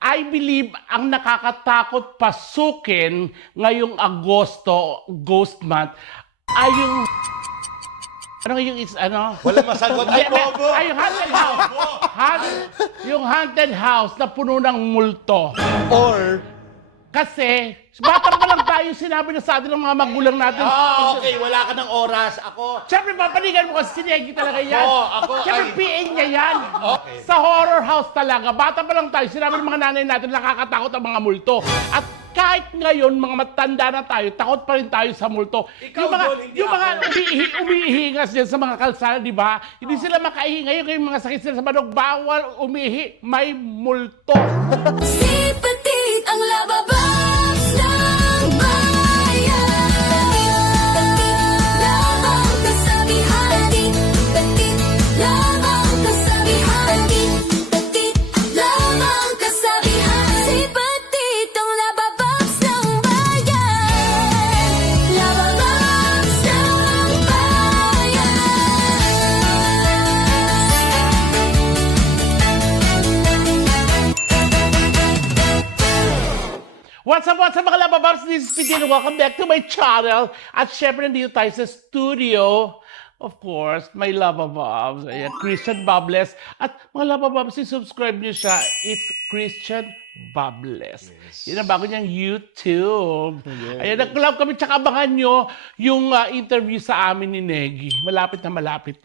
I believe ang nakakatakot pasukin ngayong Agosto, Ghost Month, ay yung... Ano yung Walang masagot. Ay, bobo! Ay, yung haunted house. Yung haunted house na puno ng multo. Or, Kasi, bata pa lang tayo, sinabi na sa atin ng mga magulang natin. okay, wala ka ng oras. Ako, Siyempre, papanigan mo kasi si Negi talaga yan. Ako, Siyempre, ay- PA niya yan. Okay. Sa horror house talaga, bata pa lang tayo, sinabi ng mga nanay natin, nakakatakot ang mga multo. At kahit ngayon, mga matanda na tayo, takot pa rin tayo sa multo. Ikaw, yung mga, Dol, hindi yung mga ako. umiihingas dyan sa mga kalsada, di ba? Hindi sila makaihi. Ngayon, yung mga sakit sila sa manok, bawal umihi, may multo. Si Petit ang lababas ng bayan. Petit lamang kasabihan. Petit lamang kasabihan. Petit lamang kasabihan. Si Petit ang lababas ng bayan. Lababas ng bayan. What's up mga lababars? This is Pidin. Welcome back to my channel. At syempre, nandito tayo sa studio. Of course, my labababs. Ayan, Christian Bables. At mga labababs, subscribe niyo siya. It's Christian Bables. Yan ang bago niyang YouTube. Ayan, nag-collab kami. Tsaka abangan nyo yung interview sa amin ni Negi. Malapit na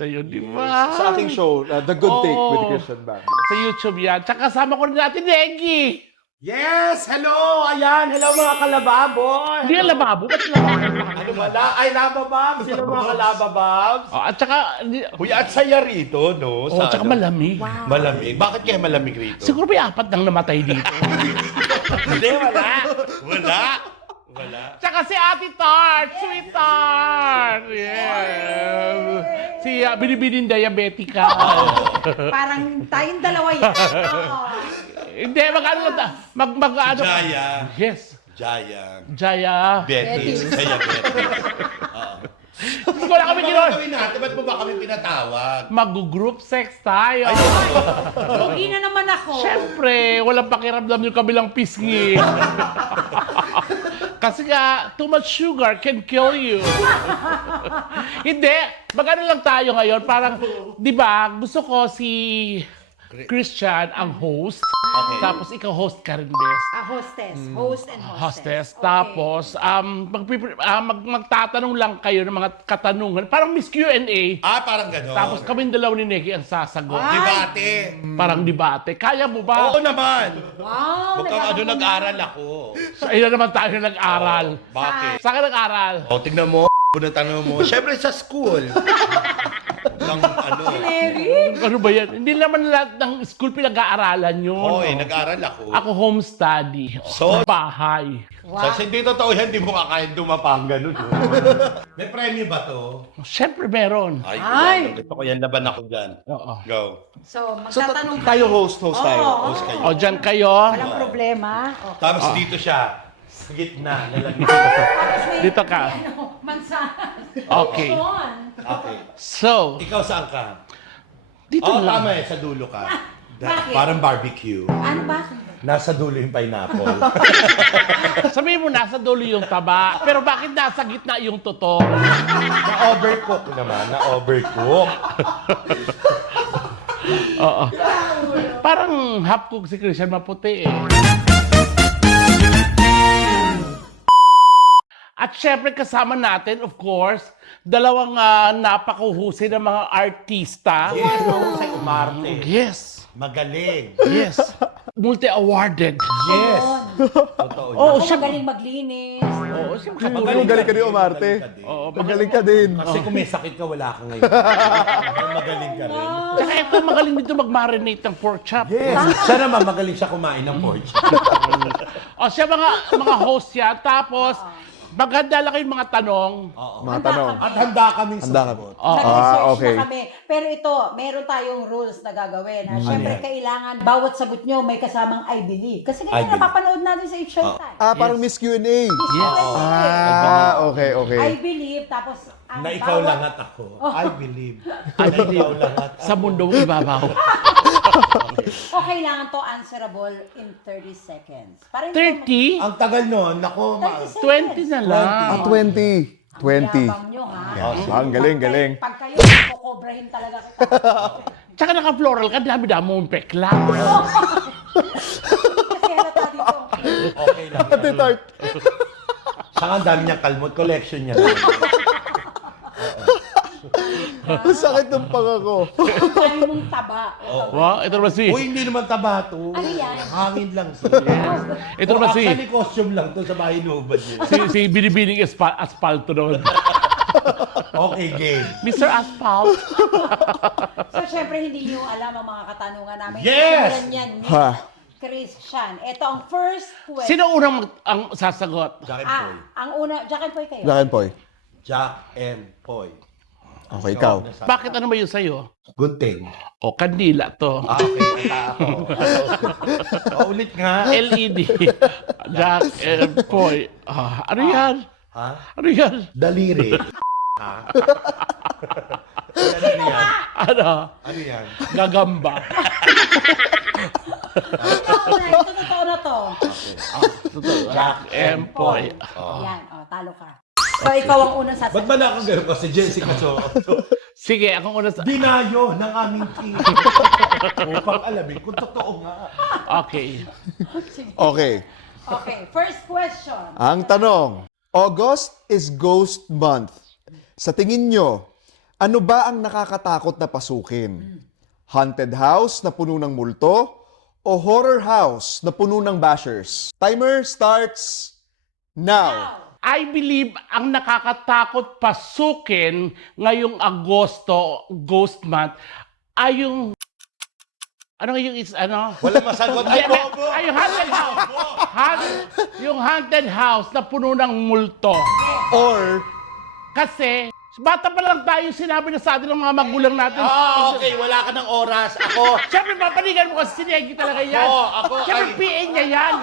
yun, di ba? Sa ating show, The Good Take with Oo. Christian Bang. Sa YouTube yan. Tsaka kasama ko rin natin, Negi. yes! Hello! Ayan! Hello mga kalababoy! Hindi yan lababo. Ba't lababo? Ano ba? Ay, labababs! Sino mga kalabababs? Oh, at saka, Uy, at saya rito, no? oh, tsaka malamig. Malamig. Bakit kaya malamig rito? Siguro may 4 nang namatay dito. Hindi, wala. Tsaka si Ate Tart, sweet Tart. Yes. Si Binibinin Diabetica. Parang tayong dalawa yan. Oo. Hindi, mag-ano lang ta. Mag-ano. Jaya. Yes. Jaya. Jaya. Betty. Jaya Betty. Hindi ko na kami Ano ginawa. gawin natin? Ba't mo ba kami pinatawag? Mag-group sex tayo. Lugi na naman ako. Siyempre, walang pakiramdam yung kabilang pisngi. Kasi nga, too much sugar can kill you. Hindi, mag-ano lang tayo ngayon. Parang, di ba, gusto ko si Christian ang host. Okay. Tapos ikaw host ka rin, best. Hostess. Host and hostess. Hostess. Okay. Tapos, magtatanong lang kayo ng mga katanungan. Parang Miss Q&A. Parang gano'n. Tapos kaming dalaw ni Neki ang sasagot. Debate. Parang debate. Kaya mo ba? Oo naman. Wow. Mukhang nagkakagulo. nag-aral ako. So, ayun naman tayo nag-aral. Bakit? Saan ka nag-aral? O, tignan mo. Na tanong mo. Siyempre sa school. Ng ano. Ano ba yan? Hindi naman lahat ng school pinag-aaralan yun. Oo, nag-aral ako. Ako home study. So- Bahay. So, hindi totoo yan, hindi mo kakain dumapang ganun. May premyo ba to? Siyempre meron. Ay! Gusto ko yan, laban ako dyan. Oo. Go. So, magtatanong Tayo host tayo. Oo. Host kayo. O, dyan kayo. Walang problema. Okay. Tapos dito siya. Sa gitna. Lalagyan. Tapos may, Dito ka. may ano, mansanas. Okay. Sean. Okay. So, Ikaw saan ka? dito Oo, lang. tama sa dulo ka. Bakit? Parang barbecue. Ano ba? Nasa dulo yung pineapple. Sabihin mo, nasa dulo yung taba. Pero bakit nasa gitna yung totoo? Na-overcook naman. Na-overcook. Oo. Parang half-cook si Christian maputi eh. At syempre kasama natin, of course, dalawang napakahuhusay na mga artista. Yes, mahusay umarte. Yes. Magaling. Yes. Multi-awarded. Yes. Totoo yun. Oo, Ako siya. magaling maglinis. Oo, siyempre. Magaling ka din, Umarte. Oo, Magaling ka din. Kasi kung may sakit ka, wala ka ngayon. Magaling ka rin. Tsaka ito, magaling dito mag-marinate ng pork chop. Yes. Siya naman magaling siya kumain ng pork. O siya mga host yan. Tapos, maghanda lang kayong mga tanong. Mga tanong. At handa kaming Handa sumagot. Nag-research okay. na kami. Pero ito, meron tayong rules na gagawin. Siyempre, kailangan bawat sagot nyo may kasamang I believe. Kasi I ganyan believe. napapanood natin sa Showtime. Parang Miss Q&A. Yes. Okay. I believe, tapos Na ikaw lang at ako. I believe. Na ikaw lang at Sa mundong ibabaw. O kailangan to answerable in 30 seconds. Para hindi 30? Ang tagal nun, nako, 20 na lang. 20. 20. Yabang nyo, ha? Ang galing, galing. Pag kayo, kukobrahin talaga kita. Tsaka naka-floral ka, dami-dami mong pekla. Kasi halata dito. Okay lang. Ate Tart. Saka ang dami niyang kalmot. Collection niya. lang. Ang sakit ng panga ko. Ang dami mong taba. Wow, ito naman si... Uy, hindi naman taba to. Ano yan? Hangin lang siya. Ito naman si... Actually, costume lang to sa bahay nubad niya. Si binibining aspalto doon. Okay, game. Mr. Asphalt. So, syempre, hindi nyo alam ang mga katanungan namin. Yes! Simulan yan ni Ha. Christian. Ito ang first question. Sino unang ang sasagot? Jack and Poy. Ang una, Jack and Poy kayo. Lakan, Poy. Jack and Poy. Okay, ikaw. Bakit ano ba yun sa'yo? Gunting. O, kandila to. Okay, ako. Ulit nga. LED. Jack and Poy. Ano yan? Ha? Ano yan? Daliri. Ha? Ano yan? Ano? Ano yan? Gagamba. Ito totoo na to. Jack and Poy. Yan, talo ka. So, ikaw ang unang Ba't sasagot. ba nakagano kasi Jessica Soto? Sige, akong una sa... Dinayo ng aming team. Upang alamin kung totoo nga. Okay. Okay. Okay, first question. Ang tanong, August is Ghost Month. Sa tingin nyo, ano ba ang nakakatakot na pasukin? Haunted house na puno ng multo o horror house na puno ng bashers? Timer starts now. I believe ang nakakatakot pasukin ngayong Agosto, Ghost Month, ay yung... Ano yung is ano? Walang masagot. Ay, bobo! Ay, yung haunted house. Yung haunted house na puno ng multo. Or, Kasi, bata pa lang tayo, sinabi na sa atin ng mga magulang natin. Okay. Wala ka ng oras. Ako, Siyempre, papanigan mo kasi sinegi talaga yan. Ako, Siyempre, PA niya yan.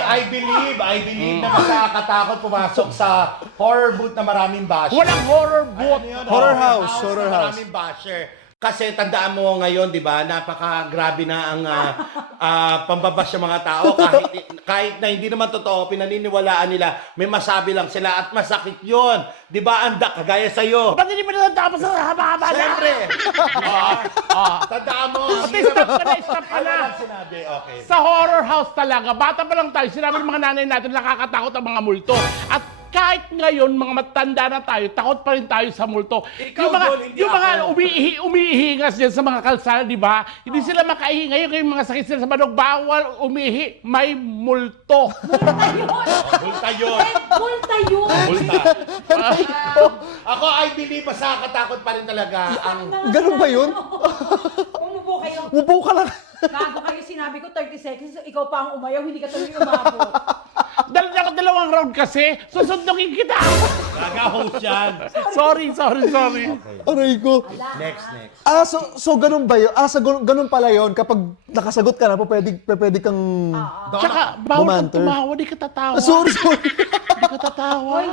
I believe na makakatakot pumasok sa horror booth na maraming basher. Walang horror booth. Ano yun? Horror house, na horror house. Maraming basher. Kasi tandaan mo ngayon, di ba, napaka-grabe na ang pambabash ng mga tao. Kahit na hindi naman totoo, pinaniniwalaan nila, may masabi lang sila at masakit yun. Di ba, andak, kagaya sa'yo. Ba't hindi pa na tapos sa haba-haba na? Siyempre. Tandaan mo. ang Okay, hirap- stop ka Ano na. lang sinabi? Okay. Sa horror house talaga, bata pa lang tayo, sinabi ng mga nanay natin, nakakatakot ang mga multo. At kahit ngayon, mga matanda na tayo, takot pa rin tayo sa multo. Ikaw, yung mga, Don, hindi yung mga ako. umiihingas dyan sa mga kalsada, di ba? Hindi sila makaihi. Ngayon, yung mga sakit sila sa manog, bawal umihi, may multo. Multa yun. Multa yun. Multa. Ako, I believe, masakatakot pa rin talaga ang... ganun ba yun? Umupo kayo. Upo ka lang. Gago kayo, sinabi ko 30 seconds, ikaw pa ang umayaw, hindi ka tuloy umabot. Dalawang round kasi, susundukin kita. Nag-host yan. Sorry. Aray ko. Next. So ganun ba yun? Ganun pala yun. Kapag nakasagot ka na, pwede kang... Tsaka, bawal kang Bumanter. tumawa, di ka tatawa. Sorry. Di ka tatawa. Hoy,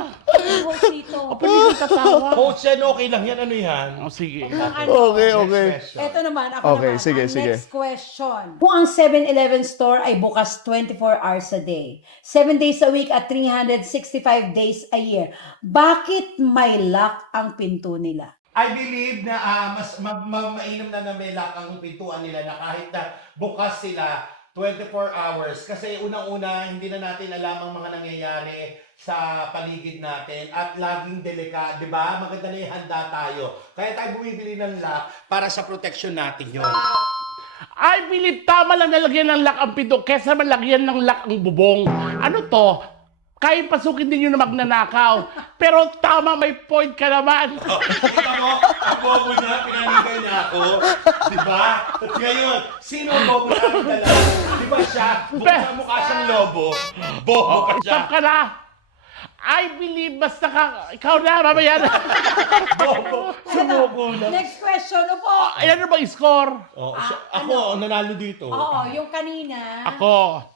host dito. Pwede ka tatawa. Host yan, okay lang yan. Ano yan? Oh, sige. Ang ano, Okay. Next question. Ito naman, ako Okay, naman. sige, Ang sige. next question. Kung ang 7-Eleven store ay bukas 24 hours a day, 7 days a week at 365 days a year, bakit may lock ang pinto nila? I believe na mas mainam na may lock ang pintuan nila na kahit na bukas sila 24 hours. Kasi unang-una, hindi na natin alam ang mga nangyayari sa paligid natin at laging delika, di ba? Maganda na yung handa tayo. Kaya tayo bumibili ng lock para sa protection natin yun. I believe tama lang nalagyan ng lock ang pinto kesa malagyan ng lock ang bubong. Ano to? Kaya pasukin din yun na magnanakaw. Pero tama, may point ka naman. Kita mo, ang bobo niya, pinanigay niya ako. Di ba? At ngayon, sino ang bobo na ang dala? Di ba siya? Bukod sa mukha siyang lobo, bobo pa siya. Stop ka na. I believe basta ka... Ikaw na, mamaya na. Bobo. Sumuko na. Next question, upo. Ayan na ba yung score? Oh, ako, nanalo dito. Oo, yung kanina. Ako.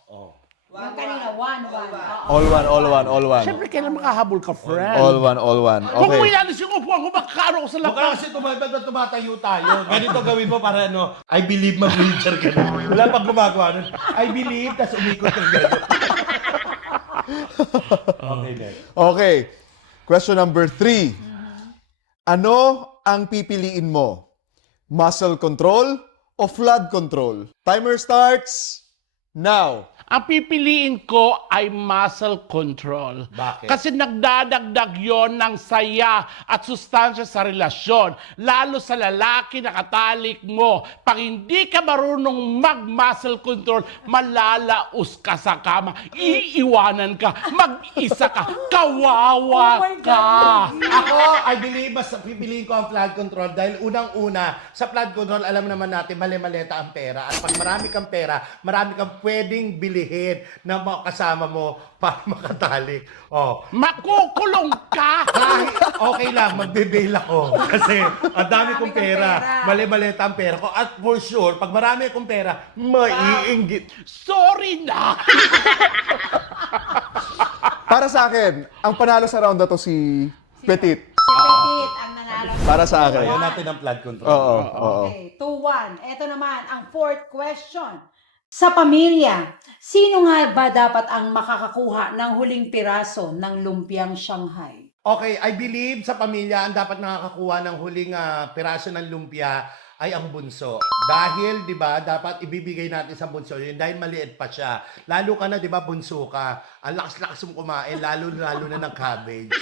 Oh. Yung kanina, 1-1. All one, all one, all one. Siyempre, kailan makahabol ka, friend? All one, all one. Kung Okay. umilalis yung upuan ko, makakaano ko sa Huwag ka laptop. kasi tumatayo tayo. Ganito gawin mo para ano, I believe mag-wheelchair ka na. Wala pang gumagawa nun. I believe, tas umikot ng gano'n. Okay, next. Okay. Question number 3. Ano ang pipiliin mo? Muscle control o flood control? Timer starts now. Ang pipiliin ko ay muscle control. Bakit? Kasi nagdadagdag yon ng saya at sustansya sa relasyon. Lalo sa lalaki na katalik mo. Pag hindi ka marunong mag-muscle control, malalaos ka sa kama. Iiwanan ka. Mag-isa ka. Kawawa Oh my ka. Ako, I believe, mas pipiliin ko ang flood control dahil unang-una, sa flood control, alam naman natin, mali-maleta ang pera. At pag marami kang pera, marami kang pwedeng bilihin na mga kasama mo para makatalik. Oh. Makukulong ka. Kahit okay lang, magbe-bail ako. Kasi ang dami kong pera. Mali-maleta ang pera ko. At for sure, pag marami akong pera, maiinggit. Sorry na. Para sa akin, ang panalo sa round na to si Petit. Si Petit ang nanalo. Para sa akin. Ayaw natin ang flood control. Oo, oo. Okay, 2-1. Ito naman, ang fourth question. Sa pamilya, sino nga ba dapat ang makakakuha ng huling piraso ng lumpiang Shanghai? Okay, I believe sa pamilya ang dapat nakakakuha ng huling piraso ng lumpia ay ang bunso. Dahil, di ba, dapat ibibigay natin sa bunso yun dahil maliit pa siya. Lalo ka na, di ba, bunso ka. Ang lakas-lakas mong kumain, lalo na ng cabbage.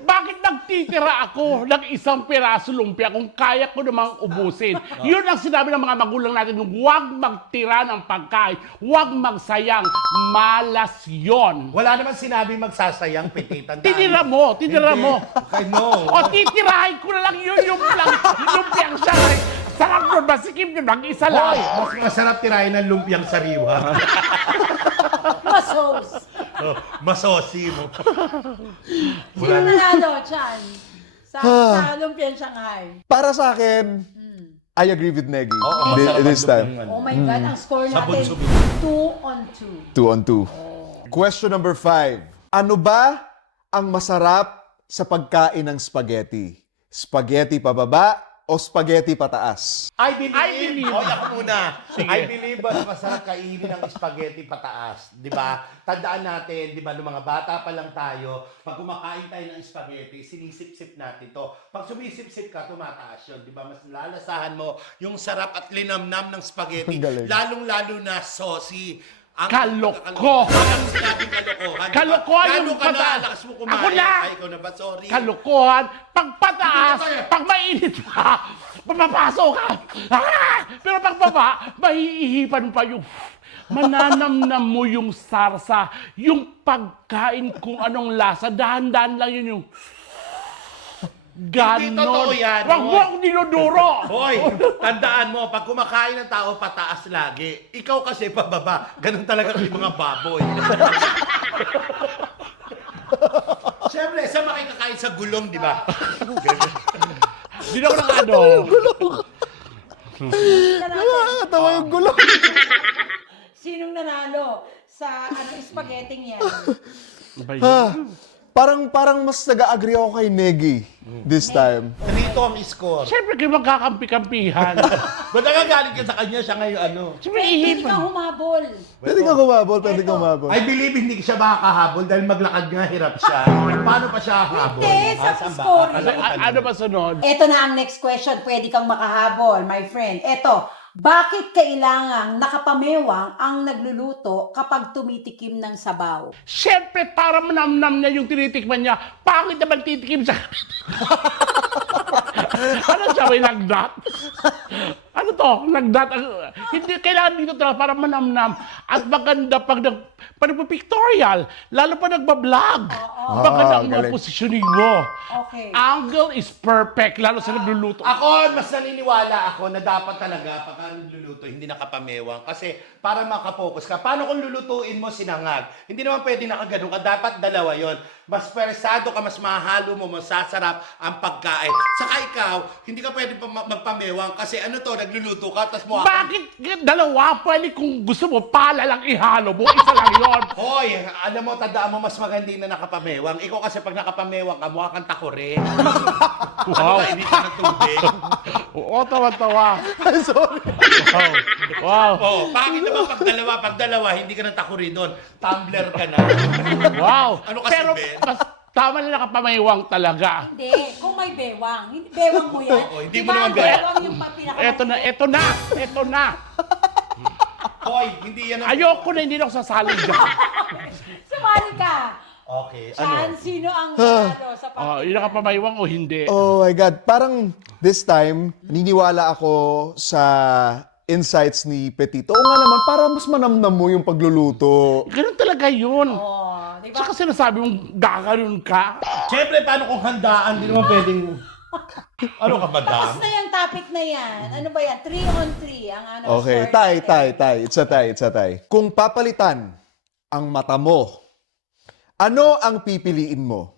Bakit nagtitira ako ng isang piraso lumpia kung kaya ko namang ubusin? Yun ang sinabi ng mga magulang natin, huwag magtira ng pagkain, huwag magsayang, malas yon. Wala naman sinabi magsasayang, Petit. Tinira mo. I know. O titirahin ko na lang yun yung lumpiang siya. Sarap nun, masikip nun, mag-isa lang. Hoy, mas masarap tirahin ng lumpiang sariwa. Masos! Masosi mo. Sino nanalo, Chan? Sa lumpiang Shanghai. Para sa akin, I agree with Negi. Oo, masarap This ang time. lumpiang ano. Oh my God, ang score Sa natin, bunso. 2-2. 2-2. Question number 5. Ano ba ang masarap sa pagkain ng spaghetti? Spaghetti pababa o spaghetti pataas? I believe. believe. Ako muna. Sige. I believe mas masarap kainin ng spaghetti pataas. Di ba? Tandaan natin, di ba, nung mga bata pa lang tayo, pag kumakain tayo ng spaghetti, sinisip-sip natin to. Pag sumisip-sip ka, tumataas yun. Di ba? Mas lalasahan mo yung sarap at linamnam ng spaghetti. Ang galing. Lalong-lalo na saucy. Kalokohan. Ang sinabing kalokohan. di ba? Kalokohan Lalo yung ka na, pataas. lakas mo kumain. Ako na! Ay, ikaw na ba? Sorry. Kalokohan, pag pataas, Hindi na tayo. pag mainit pa, papapasok ka. Pero pag baba, mahihipan pa yung mananamnam mo yung sarsa, yung pagkain kung anong lasa, dahan-dahan lang yun yung ganon. Hindi totoo yan, Wag mo Hoy. akong dinuduro. Hoy, tandaan mo, pag kumakain ng tao, pataas lagi. Ikaw kasi pababa. Ganun talaga kay mga baboy. Siyempre, sa makikakain sa gulong, di ba? Hindi na ako ng ano. Nakakatawa yung gulo. Sinong nanalo sa spaghetti yan? Parang mas nag-agree ako kay Negi this time. Dito ang score. Siyempre kayo magkakampi-kampihan. Ba't nagagaling ka sa kanya? Siya ngayon ano? Siyempre Pwede ihipan. kang humabol. Pwede ka gumabol, pwede ka gumabol. I believe hindi siya makakahabol dahil maglakad nga hirap siya. Paano pa siya hahabol? Hindi, sa saan ba? score. Akala ko Ano ba sunod? Ito na ang next question. Pwede kang makahabol, my friend. Ito, bakit kailangang nakapamewang ang nagluluto kapag tumitikim ng sabaw? Siyempre, para manamnam niya yung tinitikman niya, pangit naman titikim sa... Ano siya, may lagnat? Ano to? Lagnat? Hindi, kailangan dito talaga para manamnam. At maganda pag pictorial, lalo pa nagbablog. Baka na ang mga galing. positioning mo. Okay. Angle is perfect, lalo sa nagluluto. Ako, mas naniniwala ako na dapat talaga pagka nagluluto, hindi nakapamewang. Kasi para makapokus ka, paano kung lulutuin mo sinangag? Hindi naman pwede nakaganon ka, dapat dalawa yon. Mas persado ka, mas mahalo mo, masasarap ang pagkain. Saka ikaw, hindi ka pwede magpamewang kasi ano to, nagluluto ka, tapos mo... Bakit dalawa? Pwede kung gusto mo, pala lang ihalo mo, isa lang yun. Hoy, alam mo, tandaan mo, mas maganda na nakapamewang. Ikaw kasi pag nakapamewang ka, mukha kang takore. Wow. Hindi ka ng tubig. Oo, tawa-tawa. Sorry. Wow. Oh, bakit naman pag dalawa, hindi ka ng takore doon. Tumbler ka na. Wow. Ano kasi, Pero Ben? mas tama na nakapamaywang talaga. Hindi, kung may bewang. Bewang mo yan. Oo, hindi Diba mo naman ang bewang. yung pinaka... Ito na. Hoy, hindi yan ang... Ayoko na, hindi na ako sasali dyan. Sumali ka. Okay, Chan, ano? sino ang manalo sa Oh, yung nakapamaywang o hindi. Oh my God. Parang this time, naniniwala ako sa insights ni Petito. Oo nga naman, para mas manamnam mo yung pagluluto. Ganun talaga yun. Oh, di ba? Tsaka sinasabi mong gaganon ka. Siyempre, paano kung handaan? Hindi naman pwedeng... Ano ka, madam? Tapos na yung topic na yan. Ano ba yan? 3 on 3 ang ano. Okay, story tay. natin. It's a tie. Kung papalitan ang mata mo, ano ang pipiliin mo?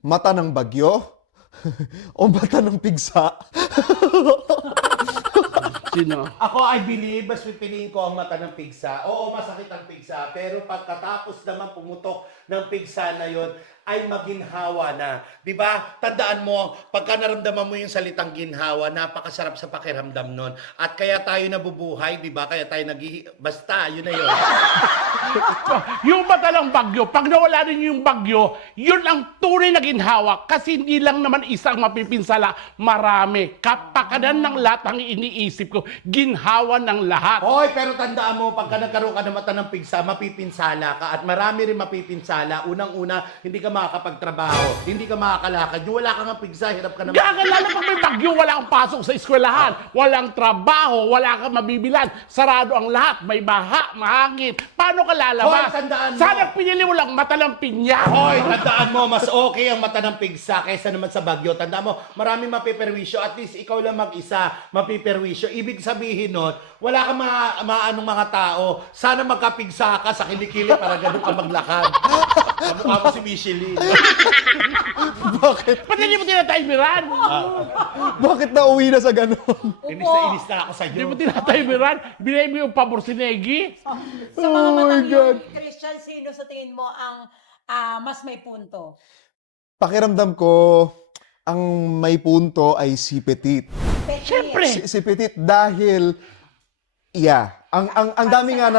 Mata ng bagyo? O mata ng pigsa? Sino? Ako, I believe, mas pipiliin ko ang mata ng pigsa. Oo, masakit ang pigsa. Pero pagkatapos naman pumutok ng pigsa na yon ay maginhawa na. Di ba? Tandaan mo, pagka naramdaman mo yung salitang ginhawa, napakasarap sa pakiramdam nun. At kaya tayo nabubuhay, di ba? Kaya tayo basta, yun na yun. Yung mata ng bagyo, pag nawala rin yung bagyo, yun ang tunay na ginhawa. Kasi hindi lang naman isang mapipinsala, marami. Kapakanan ng lahat ang iniisip ko, ginhawa ng lahat. Hoy, pero tandaan mo, pagka nagkaroon ka ng mata ng pigsa, mapipinsala ka. At marami rin mapipinsala. Unang-una, hindi ka makakapagtrabaho, hindi ka makakalakad. Yung wala kang pigsa, hirap ka naman. Gagalala pag may bagyo, wala kang pasok sa eskwelahan, walang trabaho, wala kang mabibilan, sarado ang lahat, may baha, mahangin. Paano ka lalabas? Hoy, tandaan mo. Sana pinili mo lang mata ng pinya. Hoy, tandaan mo, mas okay ang mata ng pigsa kaysa naman sa bagyo. Tandaan mo, maraming mapiperwisyo. At least ikaw lang mag-isa mapiperwisyo. Ibig sabihin nun, wala kang maanong mga tao. Sana magkapigsa ka sa kilikili para ganun ka maglakad. Kamukha mo si Micheline. Ba't hindi mo tinataymiran? Bakit nauwi na sa ganun? Inis na inis na ako sa Hindi iyo. mo tinataymiran? Binay mo yung pabor si Negi? Sa mga Oh my matang God. yung Christian, sino sa tingin mo ang mas may punto? Pakiramdam ko, ang may punto ay si Petit. Petit. Siyempre. Si Petit dahil, ang dami nga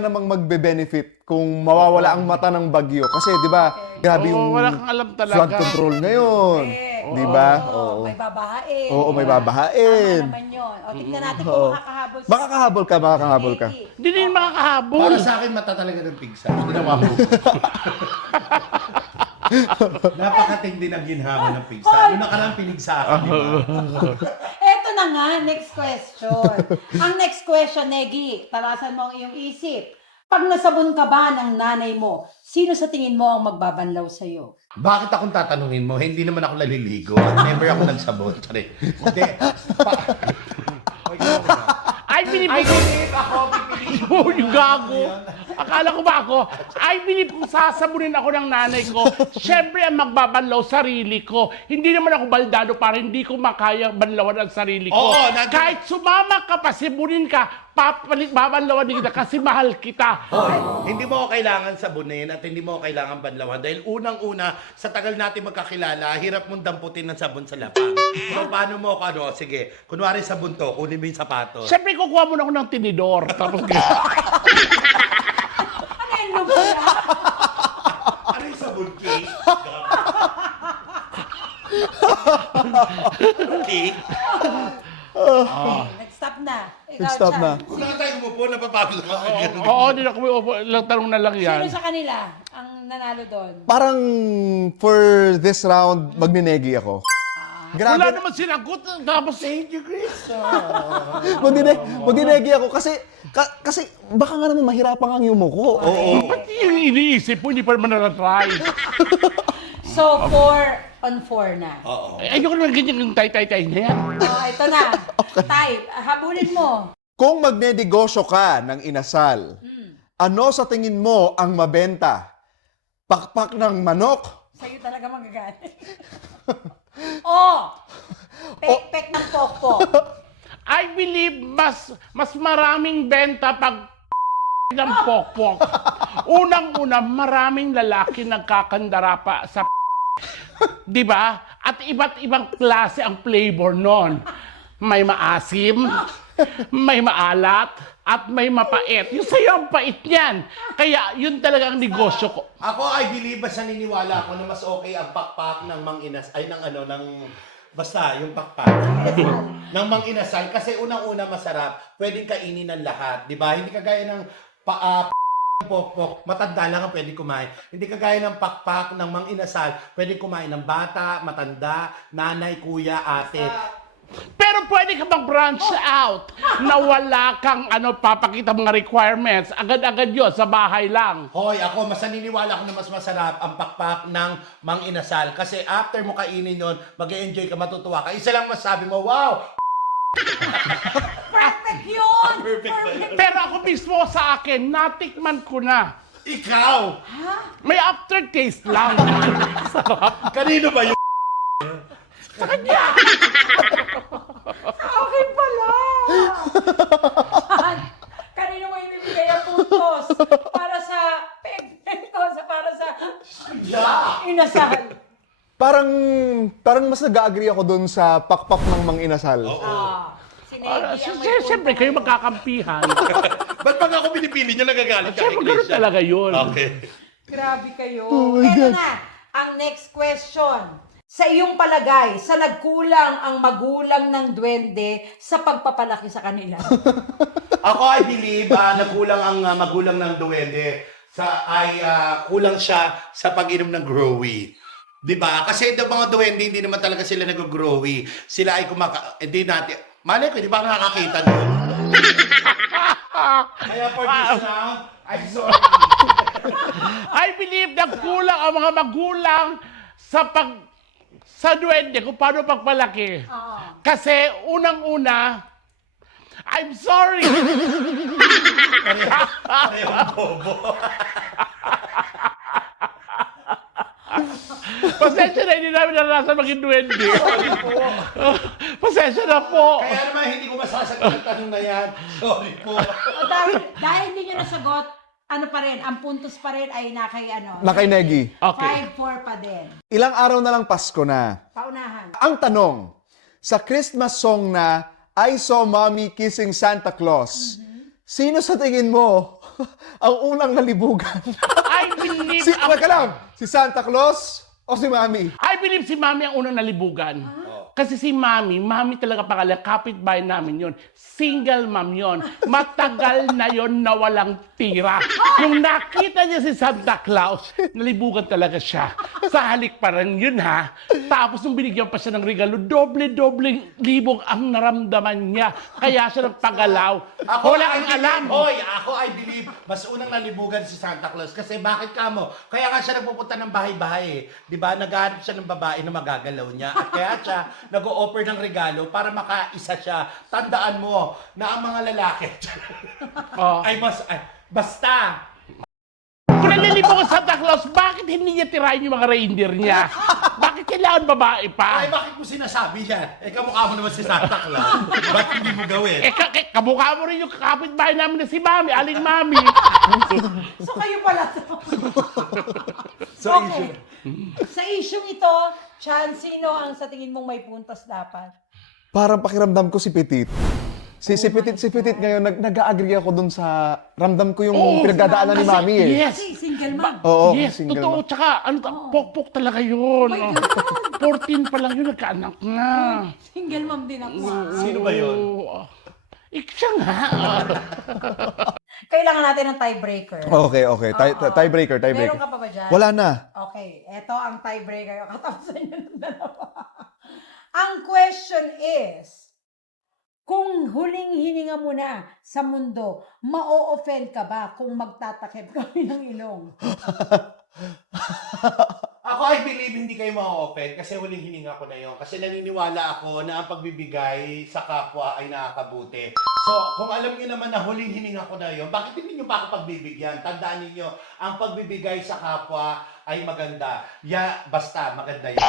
namang magbe-benefit kung mawawala ang mata ng bagyo. Kasi 'di ba, grabe Oo, yung wala kang alam talaga. flood control ngayon. Correct. 'Di ba? Oo, Oo. may babahain. Oo, may Diba? babahain. Tama naman yun. O, tignan natin Oo. kung makakahabol si Makakahabol ka. Negi. Hindi din makakahabol. Para sa akin, mata talaga ng pigsa. Ginawa mo. Napakatindi ng ginhawa ng pigsa. Yung nakarang pinigsa ka, di ba? Eto na nga, next question. Ang next question, Negi, talasan mo ang iyong isip. Pag nasabon ka ba ng nanay mo, sino sa tingin mo ang magbabanlaw sa'yo? Bakit akong tatanungin mo? Hindi naman ako naliligo. Never ako nagsabot. Sorry. Hindi. Hoy, ikaw na. I believe I believe ako, pipiliin ko. Oh, yung gago. Akala ko ba ako? I believe kung sasabunin ako ng nanay ko, syempre ang magbabanlaw sarili ko. Hindi naman ako baldado para hindi ko makaya banlawan ang sarili ko. Oo, Kahit sumama ka pa, sibunin ka, babanlawan din kita kasi mahal kita. Hoy, hindi mo ako kailangan sabunin at hindi mo ako kailangan banlawan. Dahil unang-una, sa tagal natin magkakilala, hirap mong damputin ng sabon sa lapang. So, paano mo ako, sige, kunwari sabon to, kunin mo yung sapatos. Syempre kukuha mo na ako ng tinidor. Tapos Ano yung lubo na? Ano yung sabon, cake? Cake? Nag-stop na. Ikaw, Nag-stop Chan. na. Kung saan tayo umupo, napapagod ako. Oo, hindi na kami upo. Ilang tanong na lang yan. Sino sa kanila ang nanalo doon? Parang for this round, magninegi ako. Grabe. Wala naman sinagot. Tapos, Thank you, Chris. Magdinegi ako kasi baka nga naman mahirapan ang yumuko. Oo. ba't yung iniisip mo, hindi pa naman na-try? So, 4-on-4 na. Oo. Ayoko naman ganyan yung tay-tay-tay na yan. Oh, ito na. Tay, habulin mo. Kung magnenegosyo ka ng inasal, ano sa tingin mo ang mabenta? Pakpak ng manok? Sa'yo talaga magagalit. Oh! Pek-pek ng pokpok. I believe mas maraming benta pag ng pokpok. Unang-una, maraming lalaki nagkakandara pa sa di ba? At iba't ibang klase ang flavor nun. May maasim, may maalat, at may mapait. Yung sa'yo ang pait niyan. Kaya yun talaga ang negosyo ko. Ako, I believe, basta naniniwala ako na mas okay ang pakpak ng manginas, ay basta yung pakpak ng manginasal. Kasi unang-una masarap, pwedeng kainin ng lahat. Di ba? Hindi kagaya ng pokpok, matanda lang ang pwedeng kumain. Hindi kagaya ng pakpak ng manginasal, pwedeng kumain ng bata, matanda, nanay, kuya, ate. Pero pwede ka mag-branch out na wala kang papakita mga requirements. Agad-agad yun, sa bahay lang. Hoy, ako, mas naniniwala ako na mas masarap ang pakpak ng manginasal. Kasi after mo kainin yun, mag-enjoy ka, matutuwa ka. Isa lang masabi mo, wow! Perfect yun! Perfect ba yun? Pero ako mismo sa akin, natikman ko na. Ikaw! May aftertaste lang. Sarap. Kanino ba yun? Sa kanya. Okay pala! Kanino mo ibibigay ang puntos? Para sa pek-pek o para sa inasal? Parang mas nag-agree ako dun sa pakpak ng manginasal. Si Negi ang may punto Siyempre, kayo ngayon. magkakampihan. Ba't pag ako pinipili nyo, nagagalit ka kay Siyempre, ganun Christian? talaga yun. Okay. Grabe kayo. Eto na, ang next question. Sa iyong palagay, sa nagkulang ang magulang ng duwende sa pagpapalaki sa kanila? Ako, I believe, nagkulang ang magulang ng duwende kulang siya sa pag-inom ng growy. Diba? Kasi yung mga duwende, hindi naman talaga sila nag-growy. Sila ay hindi natin, malay ko, di ba nakakita doon? Kaya for this round, I'm sorry. I believe nagkulang ang mga magulang sa duwende kung paano pagpalaki. Kasi unang-una, I'm sorry. Parehong bobo. Pasensya na, hindi namin naranasan maging duwende. Pasensya na po. Kaya naman hindi ko masasagot ang tanong na yan. Sorry po. O dahil hindi nyo nasagot, ano pa rin, ang puntos pa rin ay Nakainegi. Okay. 5-4 pa din. Ilang araw na lang Pasko na. Paunahan. Ang tanong, sa Christmas song na I Saw Mommy Kissing Santa Claus, sino sa tingin mo ang unang nalibugan? I believe Wait ka lang, si Santa Claus o si Mommy? I believe si Mami ang unang nalibugan. Kasi si Mami talaga pangalan, kapitbahay namin yon. Single mom yon. Matagal na yon na walang tira. Nung nakita niya si Santa Claus, nalibugan talaga siya. Sa halik pa rin yun ha. Tapos nung binigyan pa siya ng regalo, doble-doble libog ang naramdaman niya. Kaya siya nagpagalaw. Wala kang alam. Hoy, ako I believe, mas unang nalibugan si Santa Claus. Kasi bakit ka mo? Kaya nga siya nagpupunta ng bahay-bahay eh. Di ba? Naghahanap siya ng babae na magagalaw niya. At kaya siya nag-o-offer ng regalo para makaisa siya. Tandaan mo na ang mga lalaki Oh. basta. Kung nalilibog ang Santa Claus, bakit hindi niya tirahin yung mga reindeer niya? Bakit kailangan babae pa? Ay, bakit mo sinasabi yan? Kamukha mo naman si Santa Claus. Ba't hindi mo gawin? Kamukha mo rin yung kapitbahay namin na si Mami, Aling Mami. So kayo pala to. So, Okay. Sa isyong ito, Chan, sino ang sa tingin mong may puntos dapat? Parang pakiramdam ko si Petit. Si Petit ngayon, nag-agree ako dun sa ramdam ko yung pinagdadaanan ni Mami eh. Yes. Kasi single mom. Oo, Yes, single totoo. mom. Tsaka, pokpok talaga yun. Oh my God. 14 pa lang yun, nagkaanak na. Single mom din ako. Sino ba yun? Siya nga. Kailangan natin ng tiebreaker. Okay. Tiebreaker. Meron ka pa ba dyan? Wala na. Okay, eto ang tiebreaker. Katapusan nyo ng dalawa. Ang question is, kung huling hininga mo na sa mundo, ma-o-offend ka ba kung magtatakip kami ng ilong? Ako, I believe hindi kayo ma-open kasi huling hininga ko na yon. Kasi naniniwala ako na ang pagbibigay sa kapwa ay nakakabuti. So, kung alam niyo naman na huling hininga ko na yon, bakit hindi niyo pa ako pagbibigyan? Tandaan niyo, ang pagbibigay sa kapwa ay maganda. Basta maganda yun.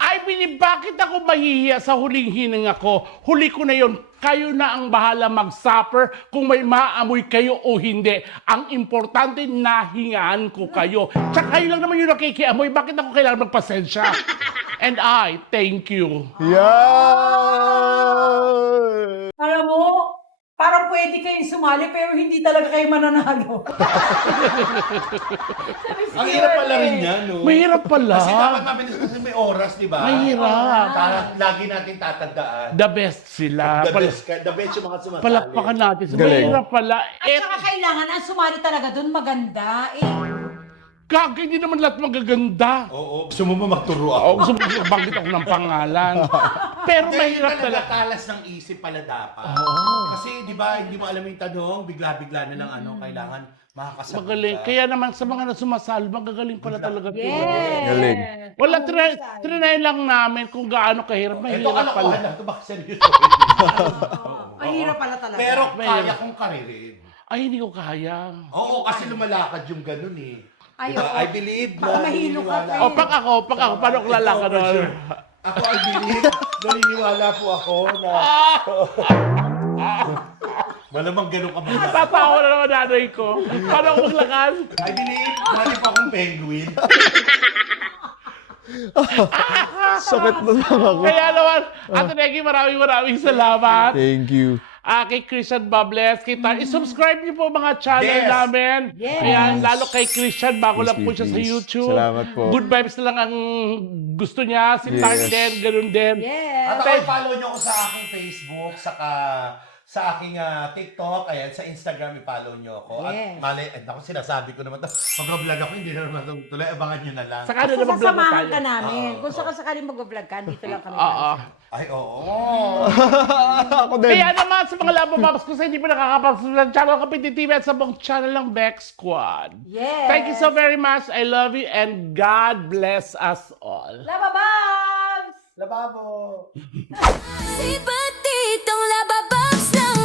I believe, bakit ako mahihiya sa huling hininga ko? Huli ko na yon. Kayo na ang bahala mag-suffer kung may maamoy kayo o hindi. Ang importante, nahingaan ko kayo. Tsaka kayo lang naman yung nakikiamoy. Bakit ako kailangan magpasensya? And I thank you. Yan! Alam mo, parang pwede kayong sumali pero hindi talaga kayo mananalo. Sabi si Ang hirap pala Yorme. rin yan, no? Mahirap pala. Kasi dapat mabilis kasi may oras, di ba? Mahirap. Lagi natin tatandaan. The best sila. The best yung mga sumasali. Palakpakan natin. Galing. Mahirap pala. At saka kailangan, ang sumali talaga doon maganda. Kaka, hindi naman lahat magaganda. Oo. Gusto mo ba magturo ako? Oo, gusto mo banggit ako ng pangalan. Pero mahirap talaga talaga. talas ng isip pala dapat. Kasi di ba, hindi mo alam yung tanong, bigla-bigla na ng kailangan makakasagot Magaling. ka. Kaya naman sa mga nasumasali, magagaling pala talaga. Yes! Galing. Wala, trinay lang namin kung gaano kahirap. Ito Mahirap pala. kalokohan na ito, bakit seryoso? Ang hirap pala talaga. Pero Mahirap. kaya kong karirin. Ay, hindi ko kaya. Oo, kasi lumalakad yung ganun eh. Ay, Diba? oo. I believe na Baka mahilo ka, naniniwala. friend. O, pag ako, paano ko lalakad? Ito, for sure. Ako, I believe, naniniwala po ako na malamang ganun ka mga. Tatawa na naman nanay ko. Paano ako maglakad? I believe, dati pa akong penguin. Sakit na lang ako. Kaya naman, Ate Negi, maraming salamat. Thank you. Kay Christian Bables, kay Tar. I-subscribe niyo po mga channel Yes. namin. Yes. Ayan, lalo kay Christian, bago lang po Please, siya sa please. YouTube. Salamat po. Good vibes na lang ang gusto niya. Si Tar Yes. din, ganun din. Yes. At ako, follow nyo ako sa aking Facebook, saka sa aking TikTok, ayan, sa Instagram, i-follow nyo ako. Yes. At mali, ako sinasabi ko naman to, mag-vlog ako, hindi na naman tuloy, abangan nyo na lang. Saka na Basta naman vlog na sasamahan tayo. ka namin. Oo. Kung sakaling mag-vlog ka, dito lang kami. Oo. Ay, oo. Ako din. Kaya naman sa mga labababas ko sa hindi pa nakakapagsunod ng channel Kapitid TV at sa buong channel ng Bex Squad. Yes. Thank you so very much. I love you and God bless us all. Labababs! Lababo. Si Petitong Labababs ng